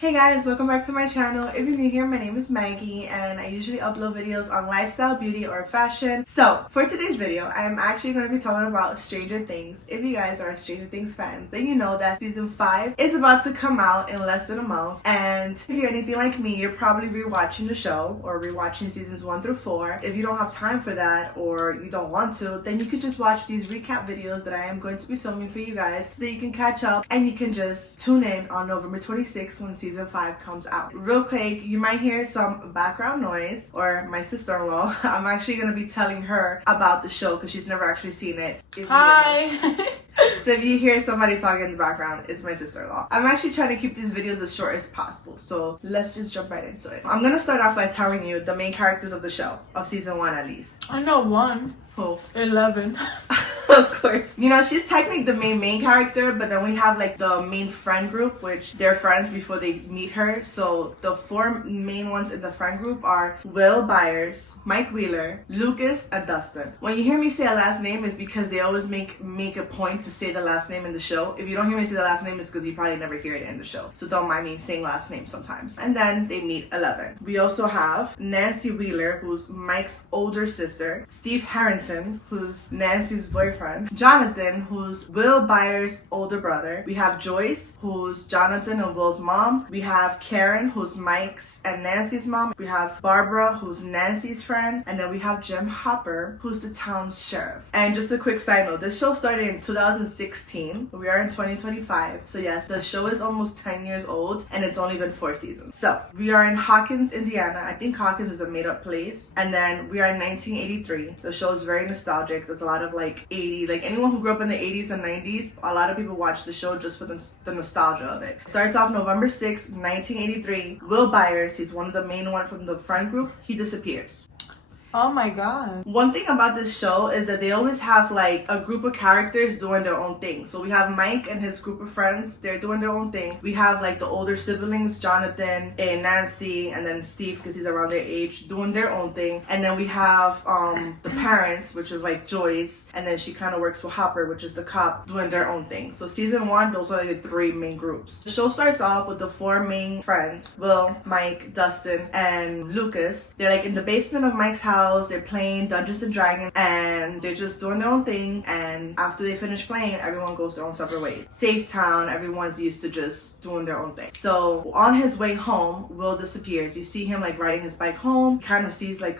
Hey guys, welcome back to my channel. If you're new here, my name is Maggie and I usually upload videos on lifestyle, beauty, or fashion. So for today's video, I am actually going to be talking about Stranger Things. If you guys are Stranger Things fans, then you know that season 5 is about to come out in less than a month. And if you're anything like me, you're probably rewatching the show or rewatching seasons 1 through 4. If you don't have time for that or you don't want to, then you could just watch these recap videos that I am going to be filming for you guys so that you can catch up and you can just tune in on November 26th when season 5 comes out. Real quick, you might hear some background noise or my sister-in-law. I'm actually going to be telling her about the show because she's never actually seen it. Hi! So if you hear somebody talking in the background, it's my sister-in-law. I'm actually trying to keep these videos as short as possible, so let's just jump right into it. I'm going to start off by telling you the main characters of the show, of season 1 at least. I know one. Who? 11. Of course. You know, she's technically the main character, but then we have like the main friend group, which they're friends before they meet her. So the 4 main ones in the friend group are Will Byers, Mike Wheeler, Lucas, and Dustin. When you hear me say a last name, it's because they always make a point to say the last name in the show. If you don't hear me say the last name, it's because you probably never hear it in the show. So don't mind me saying last names sometimes. And then they meet 11. We also have Nancy Wheeler, who's Mike's older sister, Steve Harrington, who's Nancy's boyfriend, Jonathan, who's Will Byers' older brother. We have Joyce, who's Jonathan and Will's mom. We have Karen, who's Mike's and Nancy's mom. We have Barbara, who's Nancy's friend. And then we have Jim Hopper, who's the town's sheriff. And just a quick side note, this show started in 2016. We are in 2025. So yes, the show is almost 10 years old and it's only been 4 seasons. So we are in Hawkins, Indiana. I think Hawkins is a made-up place. And then we are in 1983. The show is very nostalgic. There's a lot of like anyone who grew up in the 80s and 90s, a lot of people watch the show just for the nostalgia of it. It starts off November 6th, 1983. Will Byers, he's one of the main one from the friend group, he disappears. Oh my god. One thing about this show is that they always have like a group of characters doing their own thing. So we have Mike and his group of friends, they're doing their own thing. We have like the older siblings, Jonathan and Nancy, and then Steve, because he's around their age, doing their own thing. And then we have the parents, which is like Joyce, and then she kind of works with Hopper, which is the cop, doing their own thing. So season 1, those are like the 3 main groups. The show starts off with the 4 main friends, Will, Mike, Dustin, and Lucas. They're like in the basement of Mike's house. They're playing Dungeons and Dragons and they're just doing their own thing, and after they finish playing, everyone goes their own separate ways. Safe town, everyone's used to just doing their own thing. So on his way home, Will disappears. You see him like riding his bike home, kind of sees like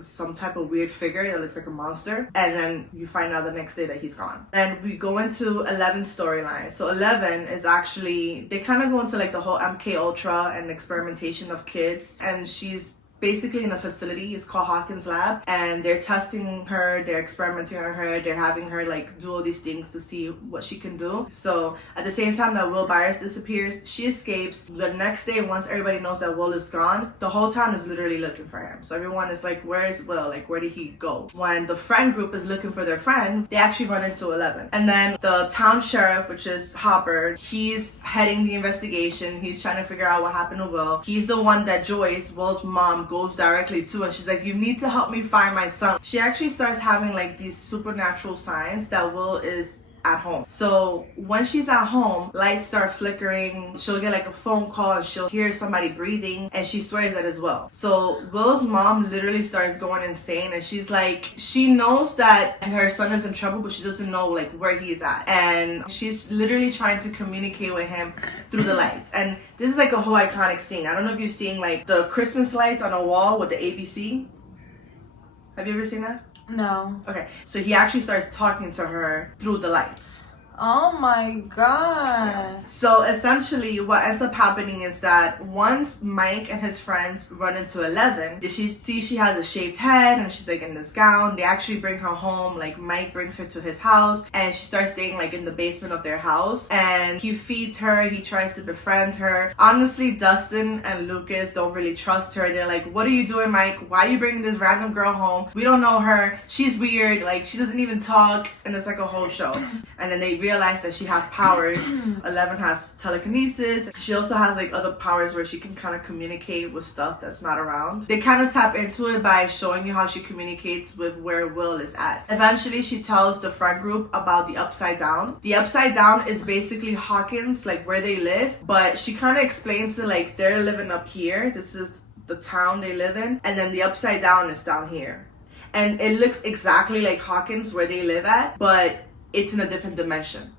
some type of weird figure that looks like a monster, and then you find out the next day that he's gone. And we go into 11's storyline. So 11 is actually, they kind of go into like the whole MK Ultra and experimentation of kids, and she's basically in a facility. It's called Hawkins Lab, and they're testing her, they're experimenting on her, they're having her like do all these things to see what she can do. So at the same time that Will Byers disappears, she escapes. The next day, once everybody knows that Will is gone, the whole town is literally looking for him. So everyone is like, where's Will? Like, where did he go? When the friend group is looking for their friend, they actually run into 11. And then the town sheriff, which is Hopper, he's heading the investigation. He's trying to figure out what happened to Will. He's the one that Joyce, Will's mom, goes directly to, and she's like, you need to help me find my son. She actually starts having like these supernatural signs that Will is at home. So when she's at home, lights start flickering. She'll get like a phone call and she'll hear somebody breathing, and she swears that as well. So Will's mom literally starts going insane, and she's like, she knows that her son is in trouble, but she doesn't know like where he is at, and she's literally trying to communicate with him through the lights. And this is like a whole iconic scene. I don't know if you've seen like the Christmas lights on a wall with the ABC. Have you ever seen that? No. Okay, so he actually starts talking to her through the lights. Oh my god. So essentially what ends up happening is that once Mike and his friends run into 11, she sees she has a shaved head and she's like in this gown. They actually bring her home. Like Mike brings her to his house and she starts staying like in the basement of their house, and he feeds her. He tries to befriend her. Honestly, Dustin and Lucas don't really trust her. They're like, what are you doing, Mike? Why are you bringing this random girl home? We don't know her. She's weird. Like, she doesn't even talk. And it's like a whole show. And then they realize realize that she has powers. 11 has telekinesis. She also has like other powers where she can kind of communicate with stuff that's not around. They kind of tap into it by showing you how she communicates with where Will is at. Eventually, she tells the friend group about the Upside Down. The Upside Down is basically Hawkins, like where they live, but she kind of explains it like they're living up here. This is the town they live in, and then the Upside Down is down here. And it looks exactly like Hawkins where they live at, but it's in a different dimension.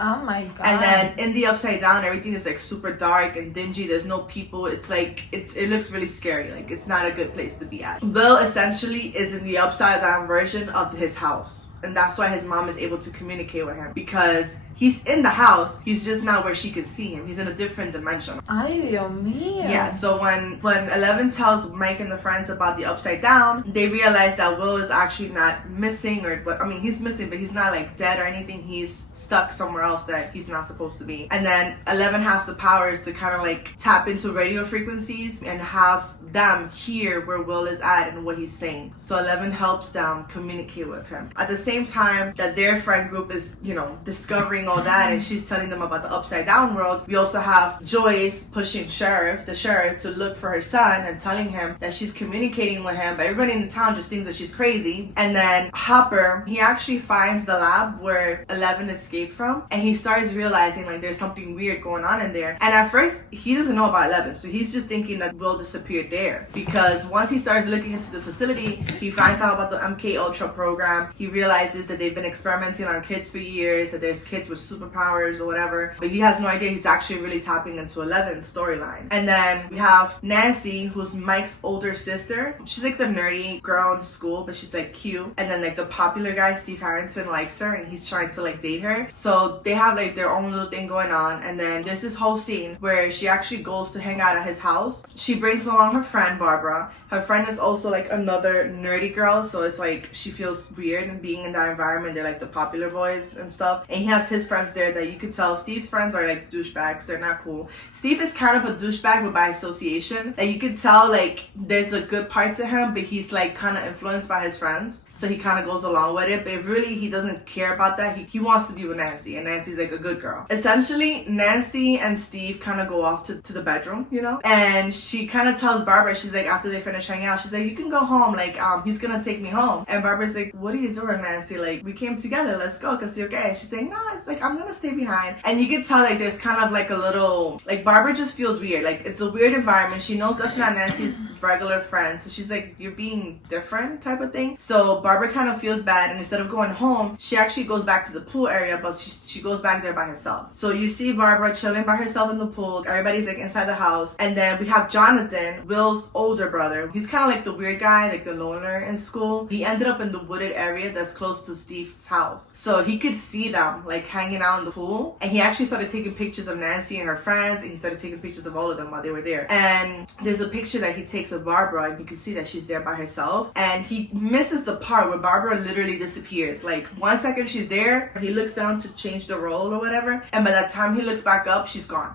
Oh my god. And then in the Upside Down, everything is like super dark and dingy. There's no people. It's like, it looks really scary. Like it's not a good place to be at. Bill essentially is in the Upside Down version of his house. And that's why his mom is able to communicate with him, because he's in the house, he's just not where she can see him. He's in a different dimension. Ay, Dios mío. Yeah, so when 11 tells Mike and the friends about the Upside Down, they realize that Will is actually not missing, he's missing, but he's not like dead or anything. He's stuck somewhere else that he's not supposed to be. And then 11 has the powers to kind of like tap into radio frequencies and have them hear where Will is at and what he's saying. So 11 helps them communicate with him. At the same time that their friend group is, discovering all that, and she's telling them about the Upside Down world, we also have Joyce pushing the sheriff to look for her son and telling him that she's communicating with him, but everybody in the town just thinks that she's crazy. And then Hopper, he actually finds the lab where 11 escaped from, and he starts realizing like there's something weird going on in there. And at first he doesn't know about 11, so he's just thinking that Will disappeared there, because once he starts looking into the facility, he finds out about the MK Ultra program. He realizes that they've been experimenting on kids for years, that there's kids with superpowers or whatever, but he has no idea he's actually really tapping into 11's storyline. And then we have Nancy, who's Mike's older sister. She's like the nerdy girl in school, but she's like cute. And then like the popular guy, Steve Harrington, likes her, and he's trying to like date her. So they have like their own little thing going on. And then there's this whole scene where she actually goes to hang out at his house. She brings along her friend Barbara. Her friend is also like another nerdy girl, so it's like she feels weird in being in that environment. They're like the popular boys and stuff. And he has his friends there that you could tell Steve's friends are like douchebags. They're not cool. Steve is kind of a douchebag, but by association. Like you could tell like there's a good part to him, but he's like kind of influenced by his friends. So he kind of goes along with it, but really he doesn't care about that. He wants to be with Nancy, and Nancy's like a good girl. Essentially, Nancy and Steve kind of go off to the bedroom, and she kind of tells Barbara, she's like, after they finish hanging out, she's like, you can go home, like he's gonna take me home. And Barbara's like, what are you doing, Nancy? Like, we came together, let's go, cause you're gay. She's saying, no, it's like, I'm gonna stay behind. And you can tell like there's kind of like a little, like Barbara just feels weird. Like it's a weird environment. She knows that's not Nancy's regular friend, so she's like, you're being different type of thing. So Barbara kind of feels bad, and instead of going home, she actually goes back to the pool area, but she goes back there by herself. So you see Barbara chilling by herself in the pool. Everybody's like inside the house. And then we have Jonathan, Will's older brother. He's kind of like the weird guy, like the loner in school. He ended up in the wooded area that's close to Steve's house. So he could see them like hanging out in the pool. And he actually started taking pictures of Nancy and her friends, and he started taking pictures of all of them while they were there. And there's a picture that he takes of Barbara, and you can see that she's there by herself. And he misses the part where Barbara literally disappears. Like 1 second she's there, he looks down to change the role or whatever, and by that time he looks back up, she's gone.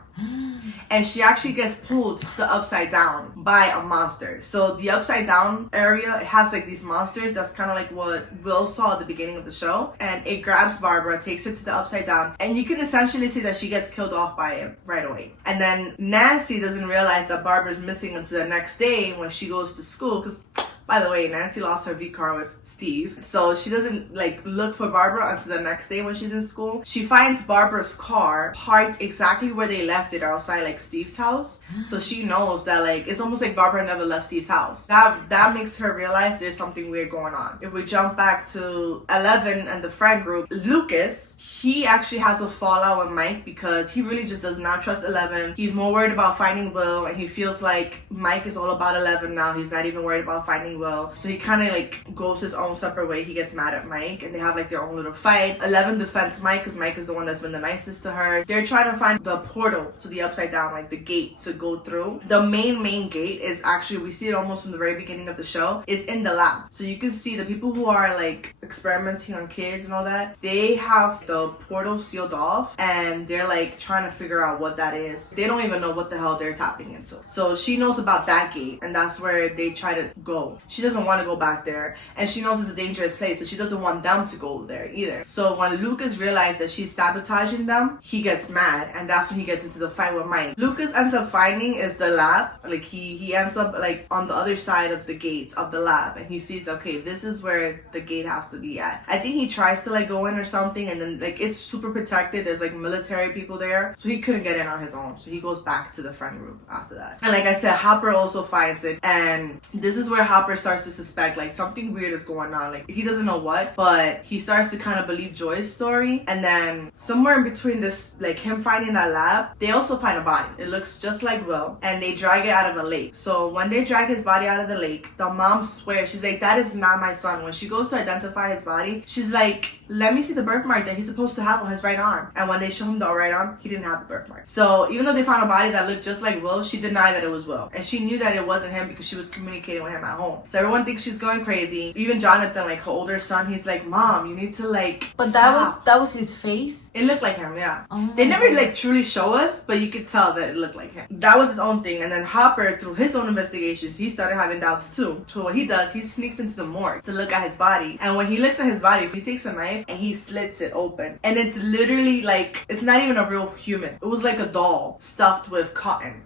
And she actually gets pulled to the Upside Down by a monster. So the Upside Down area, it has like these monsters. That's kind of like what Will saw at the beginning of the show. And it grabs Barbara, takes her to the Upside Down, and you can essentially see that she gets killed off by it right away. And then Nancy doesn't realize that Barbara's missing until the next day when she goes to school, because by the way, Nancy lost her V-car with Steve. So she doesn't like look for Barbara until the next day when she's in school. She finds Barbara's car parked exactly where they left it, outside like Steve's house. So she knows that like it's almost like Barbara never left Steve's house. That makes her realize there's something weird going on. If we jump back to 11 and the friend group, Lucas, he actually has a fallout with Mike because he really just does not trust 11. He's more worried about finding Will, and he feels like Mike is all about 11 now. He's not even worried about finding Will. So he kind of like goes his own separate way. He gets mad at Mike, and they have like their own little fight. 11 defends Mike because Mike is the one that's been the nicest to her. They're trying to find the portal to the Upside Down, like the gate to go through. The main gate is actually, we see it almost in the very beginning of the show, is in the lab. So you can see the people who are like experimenting on kids and all that, they have the portal sealed off, and they're like trying to figure out what that is. They don't even know what the hell they're tapping into. So she knows about that gate, and that's where they try to go. She doesn't want to go back there, and she knows it's a dangerous place, so she doesn't want them to go there either. So when Lucas realized that she's sabotaging them, he gets mad, and that's when he gets into the fight with Mike. Lucas ends up finding is the lab. Like he ends up like on the other side of the gates of the lab, and he sees, okay, this is where the gate has to be at. I think he tries to like go in or something, and then like it's super protected. There's like military people there, so he couldn't get in on his own. So he goes back to the friend group after that. And like I said, Hopper also finds it, and this is where Hopper starts to suspect like something weird is going on. Like he doesn't know what, but he starts to kind of believe Joy's story. And then somewhere in between this, like him finding that lab, they also find a body. It looks just like Will, and they drag it out of a lake. So when they drag his body out of the lake, the mom swears, she's like, that is not my son. When she goes to identify his body, she's like, let me see the birthmark that he's supposed to have on his right arm. And when they show him the right arm, he didn't have the birthmark. So even though they found a body that looked just like Will, she denied that it was Will. And she knew that it wasn't him because she was communicating with him at home. So everyone thinks she's going crazy. Even Jonathan, like her older son, he's like, Mom, you need to like But stop. that was his face? It looked like him, yeah. Oh. They never like truly show us, but you could tell that it looked like him. That was his own thing. And then Hopper, through his own investigations, he started having doubts too. So what he does, he sneaks into the morgue to look at his body. And when he looks at his body, he takes a knife and he slits it open. And it's literally like, it's not even a real human. It was like a doll stuffed with cotton.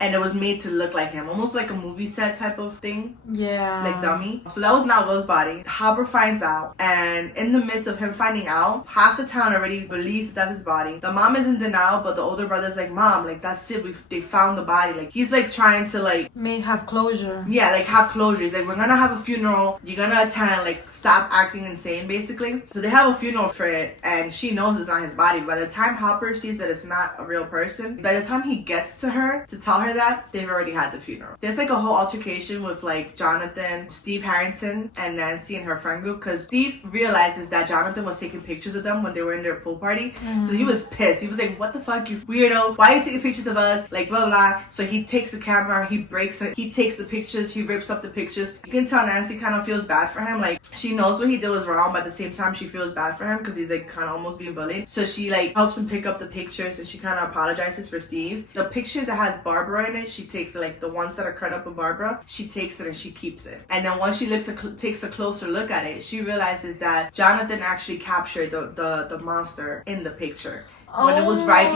And it was made to look like him, almost like a movie set type of thing. Yeah. Like dummy. So that was not Will's body. Hopper finds out, and in the midst of him finding out, half the town already believes that's his body. The mom is in denial, but the older brother's like, Mom, like that's it. They found the body. Like he's like trying to like may have closure. Yeah, like have closure. He's like, we're gonna have a funeral. You're gonna attend. Like stop acting insane, basically. So they have a funeral for it, and she knows it's not his body. By the time Hopper sees that it's not a real person, by the time he gets to her to tell her that, they've already had the funeral. There's like a whole altercation with like Jonathan, Steve Harrington, and Nancy and her friend group, because Steve realizes that Jonathan was taking pictures of them when they were in their pool party. So he was pissed. He was like, what the fuck, you weirdo, why are you taking pictures of us, like blah blah. So he takes the camera, he breaks it, he takes the pictures, he rips up the pictures. You can tell Nancy kind of feels bad for him. Like she knows what he did was wrong, but at the same time she feels bad for him because he's like kind of almost being bullied. So she like helps him pick up the pictures, and she kind of apologizes for Steve. The pictures that has Barbara in it, she takes it, like the ones that are cut up with Barbara, she takes it and she keeps it. And then once she takes a closer look at it, she realizes that Jonathan actually captured the monster in the picture. When it was right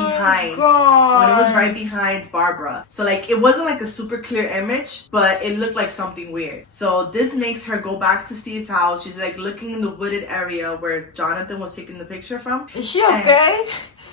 behind Barbara. So like it wasn't like a super clear image, but it looked like something weird. So this makes her go back to Steve's house. She's like looking in the wooded area where Jonathan was taking the picture from. Is she okay?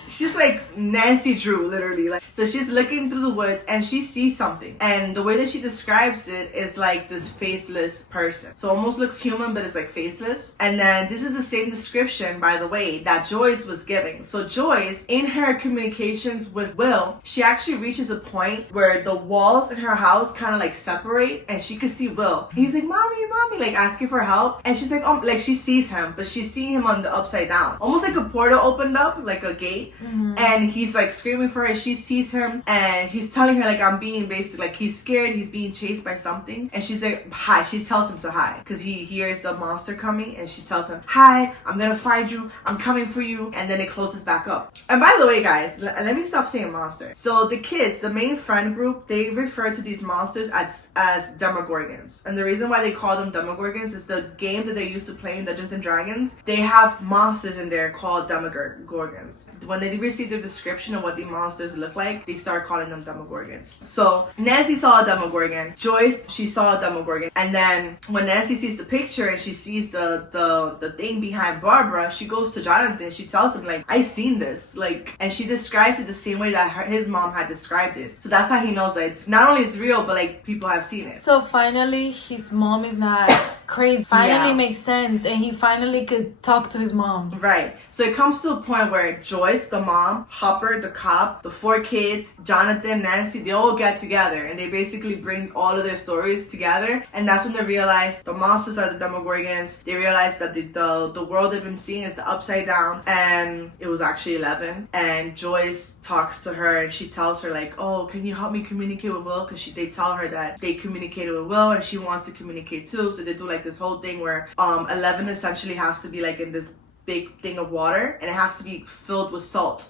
She's like Nancy Drew, literally. Like, so she's looking through the woods and she sees something. And the way that she describes it is like this faceless person. So almost looks human, but it's like faceless. And then this is the same description, by the way, that Joyce was giving. So Joyce, in her communications with Will, she actually reaches a point where the walls in her house kind of like separate, and she could see Will. He's like, mommy, like asking for help. And she's like, oh, like she sees him, but she's seeing him on the upside down. Almost like a portal opened up, like a gate. And he's like screaming for her. She sees him and he's telling her like, I'm being basically like, he's scared, he's being chased by something. And she's like, hi. She tells him to hide because he hears the monster coming, and she tells him, hide, I'm gonna find you, I'm coming for you. And then it closes back up. And by the way, guys, let me stop saying monster. So the kids, the main friend group, they refer to these monsters as Demogorgons. And the reason why they call them Demogorgons is the game that they used to play in Dungeons and Dragons. They have monsters in there called Demogorgons. When they receive the description of what the monsters look like, they start calling them Demogorgons. So Nancy saw a Demogorgon. Joyce, she saw a Demogorgon. And then when Nancy sees the picture and she sees the thing behind Barbara, she goes to Jonathan. She tells him like, I seen this, like, and she describes it the same way that his mom had described it. So that's how he knows that it's not only it's real, but like people have seen it. So finally his mom is not crazy. Finally makes sense, and he finally could talk to his mom. Right. So it comes to a point where Joyce, the mom, Hopper, the cop, the 4 kids, Jonathan, Nancy, they all get together and they basically bring all of their stories together. And that's when they realize the monsters are the Demogorgons. They realize that the world they've been seeing is the upside down, and it was actually 11. And Joyce talks to her and she tells her like, oh, can you help me communicate with Will? Because they tell her that they communicated with Will and she wants to communicate too. So they do like this whole thing where 11 essentially has to be like in this big thing of water, and it has to be filled with salt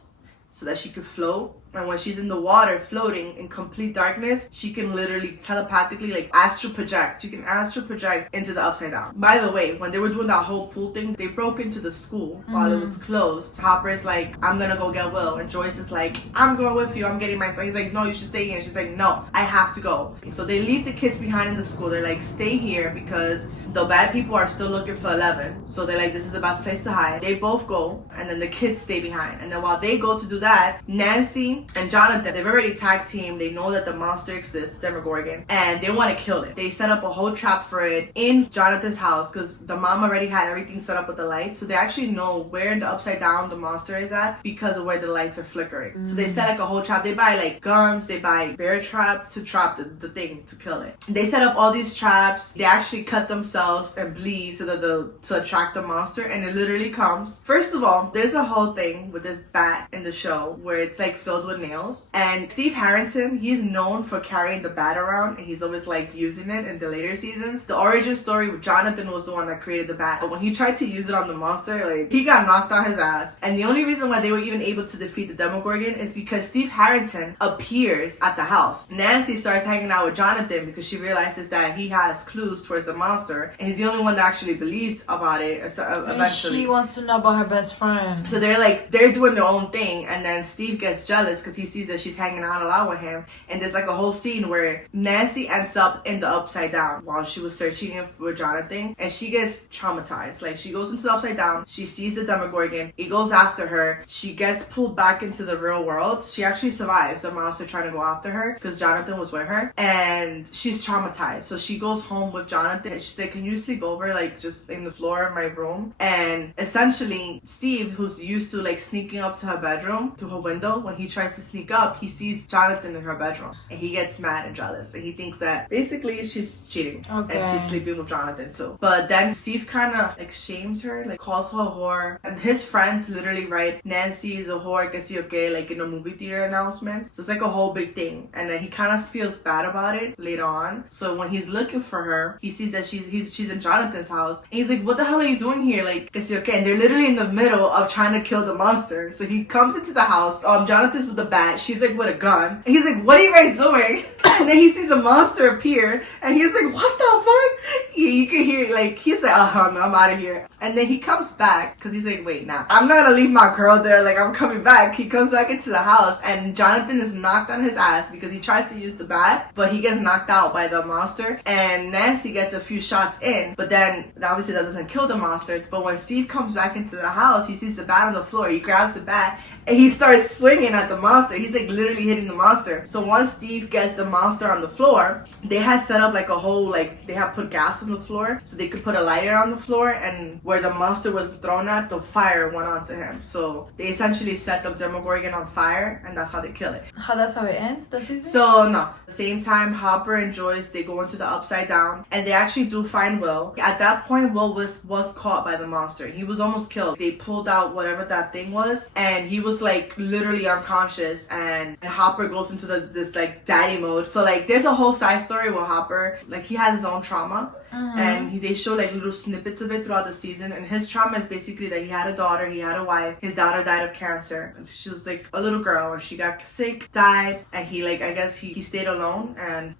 so that she could float. And when she's in the water floating in complete darkness, she can literally telepathically like astral project. She can astral project into the upside down. By the way, when they were doing that whole pool thing, they broke into the school while it was closed. Hopper's like, I'm gonna go get Will. And Joyce is like, I'm going with you. I'm getting my son. He's like, no, you should stay here. And she's like, no, I have to go. So they leave the kids behind in the school. They're like, stay here because the bad people are still looking for 11. So they're like, this is the best place to hide. They both go, and then the kids stay behind. And then while they go to do that, Nancy and Jonathan, they've already tag team. They know that the monster exists, Demogorgon, and they want to kill it. They set up a whole trap for it in Jonathan's house because the mom already had everything set up with the lights. So they actually know where in the upside down the monster is at because of where the lights are flickering. So they set like a whole trap. They buy like guns, they buy bear trap to trap the thing to kill it. They set up all these traps. They actually cut themselves and bleed so that to attract the monster, and it literally comes. First of all, there's a whole thing with this bat in the show where it's like filled with nails, and Steve Harrington, he's known for carrying the bat around, and he's always like using it in the later seasons. The origin story with Jonathan was the one that created the bat, but when he tried to use it on the monster, like he got knocked on his ass. And the only reason why they were even able to defeat the Demogorgon is because Steve Harrington appears at the house. Nancy starts hanging out with Jonathan because she realizes that he has clues towards the monster, and he's the only one that actually believes about it eventually. She wants to know about her best friend. So they're doing their own thing, and then Steve gets jealous because he sees that she's hanging out a lot with him, and there's like a whole scene where Nancy ends up in the upside down while she was searching for Jonathan, and she gets traumatized. Like she goes into the upside down, she sees the Demogorgon, he goes after her, she gets pulled back into the real world. She actually survives the monster trying to go after her because Jonathan was with her, and she's traumatized. So she goes home with Jonathan, and she's like, can you sleep over like just in the floor of my room? And essentially Steve, who's used to like sneaking up to her bedroom through her window, when he tries to sneak up, he sees Jonathan in her bedroom, and he gets mad and jealous, and he thinks that basically she's cheating and she's sleeping with Jonathan too. But then Steve kind of like shames her, like calls her a whore, and his friends literally write Nancy is a whore, que si okay, like in a movie theater announcement. So it's like a whole big thing, and then he kind of feels bad about it later on. So when he's looking for her, he sees that she's in Jonathan's house, and he's like, what the hell are you doing here? Like, que si okay? And they're literally in the middle of trying to kill the monster. So he comes into the house, Jonathan's with a bat, she's like with a gun, and he's like, what are you guys doing? And then he sees a monster appear, and he's like, what the fuck? You can hear like he's like, no, I'm out of here. And then he comes back because he's like, wait, nah, I'm not gonna leave my girl there, like I'm coming back. He comes back into the house, and Jonathan is knocked on his ass because he tries to use the bat, but he gets knocked out by the monster, and Nancy gets a few shots in, but then obviously that doesn't kill the monster. But when Steve comes back into the house, he sees the bat on the floor, he grabs the bat, and he starts swinging at the monster. He's like literally hitting the monster. So once Steve gets the monster on the floor, they had set up like a whole, like they had put gas on the floor so they could put a lighter on the floor, and where the monster was thrown at, the fire went onto him. So they essentially set the Demogorgon on fire, and that's how they kill it. That's how it ends, the season? So no. At the same time, Hopper and Joyce, they go into the upside down, and they actually do find Will. At that point, Will was caught by the monster. He was almost killed. They pulled out whatever that thing was, and he was like literally unconscious, and Hopper goes into this like daddy mode. So like there's a whole side story with Hopper, like he has his own trauma, and they show like little snippets of it throughout the season. And his trauma is basically that he had a daughter, he had a wife, his daughter died of cancer, and she was like a little girl, and she got sick, died, and he like, I guess he stayed alone, and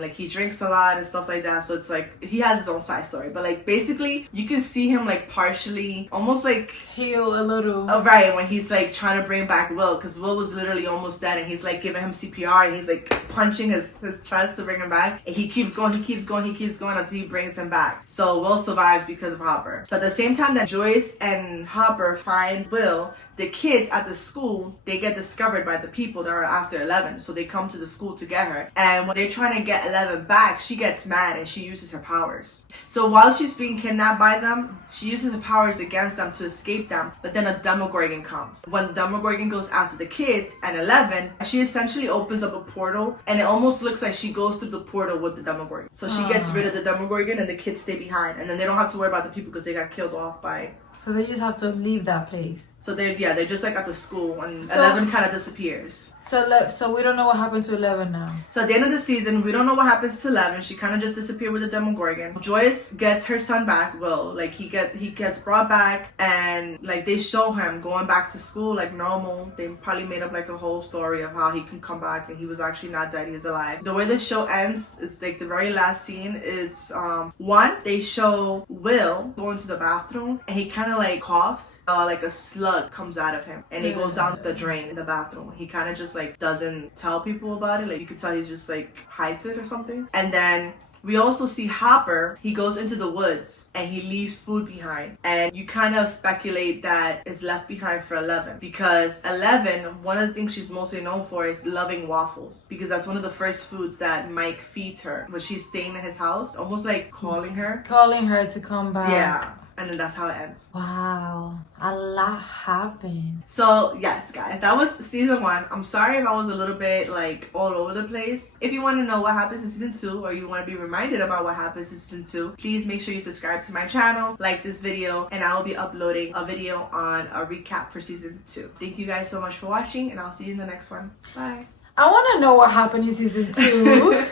like he drinks a lot and stuff like that. So it's like he has his own side story, but like basically you can see him like partially almost like heal a little, right, when he's like trying to bring back Will, because Will was literally almost dead, and he's like giving him CPR, and he's like punching his chest to bring him back, and he keeps going until he brings him back. So Will survives because of Hopper. So at the same time that Joyce and Hopper find Will, the kids at the school, they get discovered by the people that are after 11. So they come to the school to get her. And when they're trying to get 11 back, she gets mad and she uses her powers. So while she's being kidnapped by them, she uses her powers against them to escape them. But then a Demogorgon comes. When the Demogorgon goes after the kids and 11, she essentially opens up a portal, and it almost looks like she goes through the portal with the Demogorgon. So she gets rid of the Demogorgon, and the kids stay behind. And then they don't have to worry about the people because they got killed off by So they just have to leave that place. So they're just like at the school, and So- 11 kind of disappears. So we don't know what happened to 11 now. So at the end of the season, we don't know what happens to 11. She kind of just disappeared with the Demogorgon. Joyce gets her son back. Will, like, he gets brought back, and like they show him going back to school like normal. They probably made up like a whole story of how he can come back, and he was actually not dead. He's alive. The way the show ends, it's like the very last scene. It's one, they show Will going to the bathroom, and he kind of like coughs. Like a slug comes out of him, and it goes down the drain in the bathroom. He kind of just like doesn't tell people about it. Like you could tell he's just like hides it or something. And then we also see Hopper. He goes into the woods and he leaves food behind. And you kind of speculate that it's left behind for 11. Because 11, one of the things she's mostly known for is loving waffles. Because that's one of the first foods that Mike feeds her when she's staying in his house. Almost like calling her. Calling her to come back. Yeah. And then that's how it ends. Wow. A lot happened. So, yes, guys. That was season 1. I'm sorry if I was a little bit, like, all over the place. If you want to know what happens in season 2, or you want to be reminded about what happens in season 2, please make sure you subscribe to my channel, like this video, and I will be uploading a video on a recap for season 2. Thank you guys so much for watching, and I'll see you in the next one. Bye. I want to know what happened in season 2.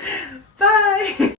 Bye.